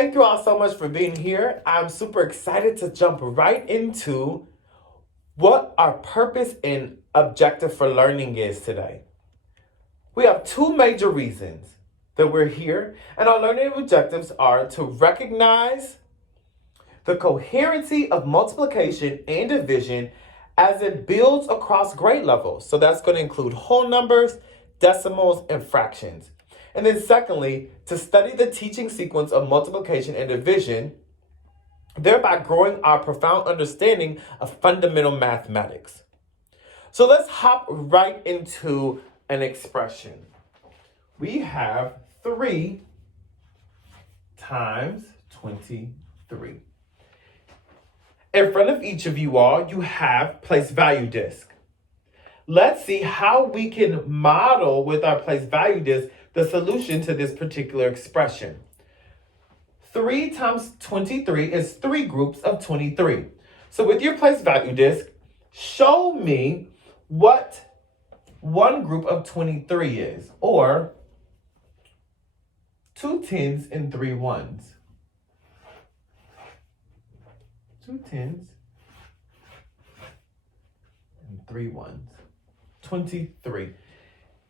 Thank you all so much for being here. I'm super excited to jump right into what our purpose and objective for learning is today. We have two major reasons that we're here, and our learning objectives are to recognize the coherency of multiplication and division as it builds across grade levels. So that's going to include whole numbers, decimals, and fractions. And then secondly, to study the teaching sequence of multiplication and division, thereby growing our profound understanding of fundamental mathematics. So let's hop right into an expression. We have 3 times 23. In front of each of you all, you have place value disk. Let's see how we can model with our place value disk the solution to this particular expression. 3 times 23 is 3 groups of 23. So with your place value disk, show me what one group of 23 is, or 2 10s and 3 1s. 2 10s and 3 1s. 23.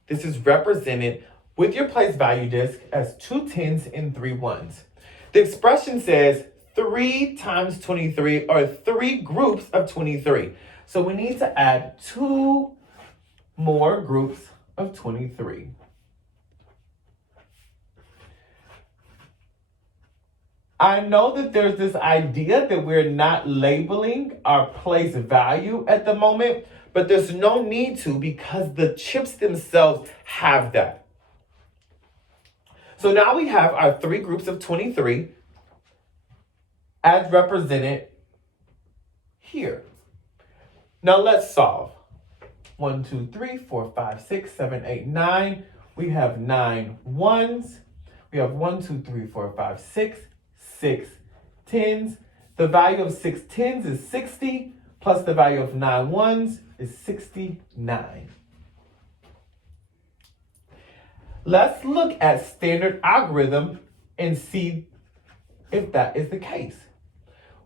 This is represented with your place value disk as 2 10s and 3 1s. The expression says 3 times 23 are 3 groups of 23. So we need to add 2 more groups of 23. I know that there's this idea that we're not labeling our place value at the moment, but there's no need to because the chips themselves have that. So now we have our 3 groups of 23 as represented here. Now let's solve. 1, 2, 3, 4, 5, 6, 7, 8, 9. We have 9 1s. We have 1, 2, 3, 4, 5, 6 10s. The value of 6 10s is 60, plus the value of 9 1s is 69. Let's look at standard algorithm and see if that is the case.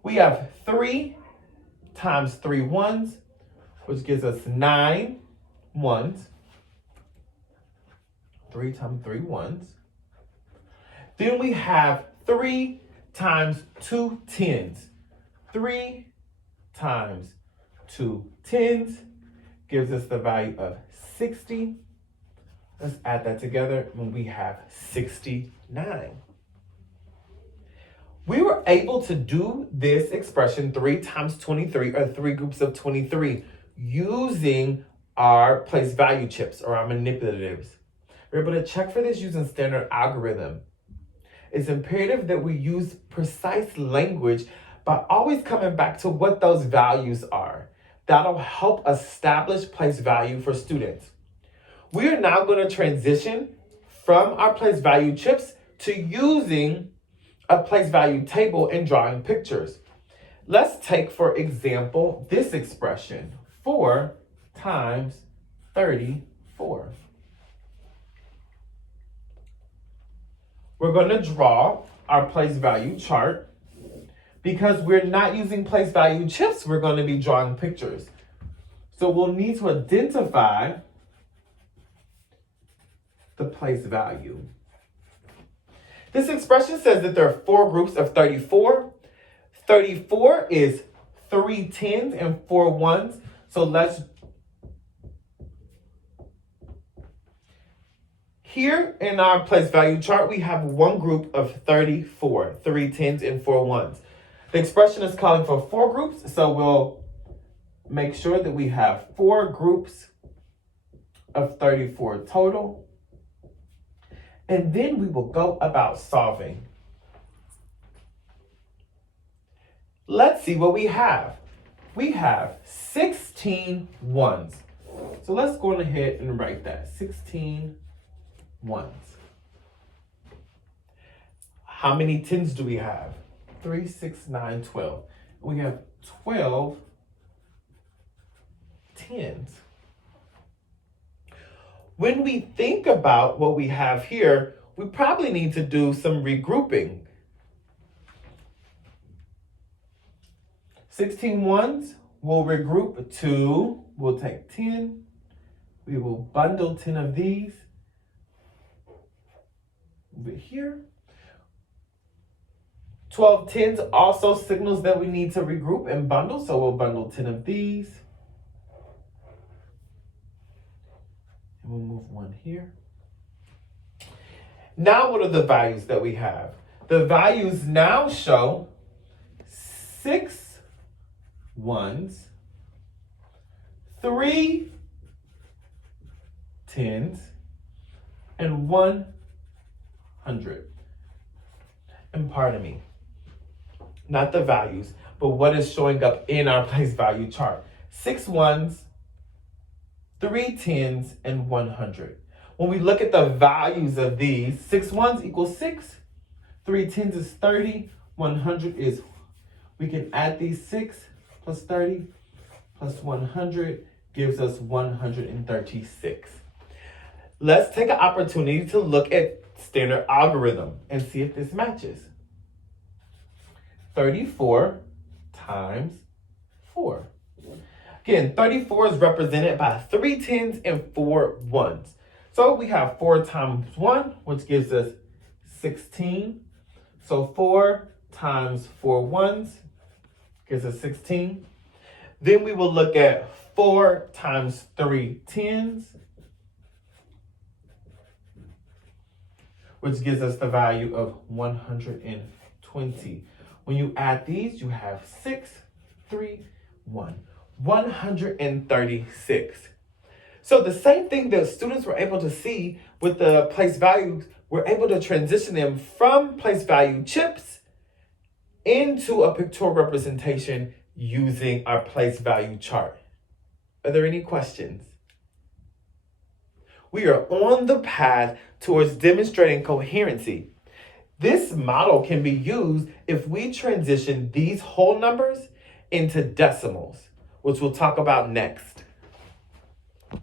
We have 3 times 3 1s, which gives us 9 1s. 3 times 3 1s. Then we have 3 times 2 10s. 3 times 2 10s gives us the value of 60. Let's add that together when we have 69. We were able to do this expression 3 times 23 or 3 groups of 23 using our place value chips or our manipulatives. We're able to check for this using standard algorithm. It's imperative that we use precise language by always coming back to what those values are. That'll help establish place value for students. We are now going to transition from our place value chips to using a place value table and drawing pictures. Let's take, for example, this expression, 4 times 34. We're going to draw our place value chart. Because we're not using place value chips, we're going to be drawing pictures. So we'll need to identify the place value. This expression says that there are 4 groups of 34. 34 is 3 10s and 4 1s. So let's here in our place value chart, we have one group of 34, 3 10s and 4 1s. The expression is calling for 4 groups, so we'll make sure that we have 4 groups of 34 total. And then we will go about solving. Let's see what we have. We have 16 1s. So let's go ahead and write that, 16 1s. How many 10s do we have? 3, 6, 9, 12. We have 12 10s. When we think about what we have here, we probably need to do some regrouping. 16 ones, we'll regroup to, we'll take 10. We will bundle 10 of these over here. 12 tens also signals that we need to regroup and bundle, so we'll bundle 10 of these. And we'll move one here. Now what are the values that we have? The values now show 6 ones, 3 tens, and 100. And pardon me, not the values, but what is showing up in our place value chart. 6 ones, 3 tens, and 100. When we look at the values of these, 6 ones equals 6, 3 tens is 30, 100 is, we can add these 6 plus 30 plus 100 gives us 136. Let's take an opportunity to look at standard algorithm and see if this matches. 34 times 4. Again, 34 is represented by 3 tens and 4 ones. So we have 4 times 1, which gives us 16. So 4 times 4 ones gives us 16. Then we will look at 4 times 3 tens, which gives us the value of 120. When you add these, you have 6, 3, 1. 136. So the same thing that students were able to see with the place values, we're able to transition them from place value chips into a pictorial representation using our place value chart. Are there any questions? We are on the path towards demonstrating coherency. This model can be used if we transition these whole numbers into decimals, which we'll talk about next.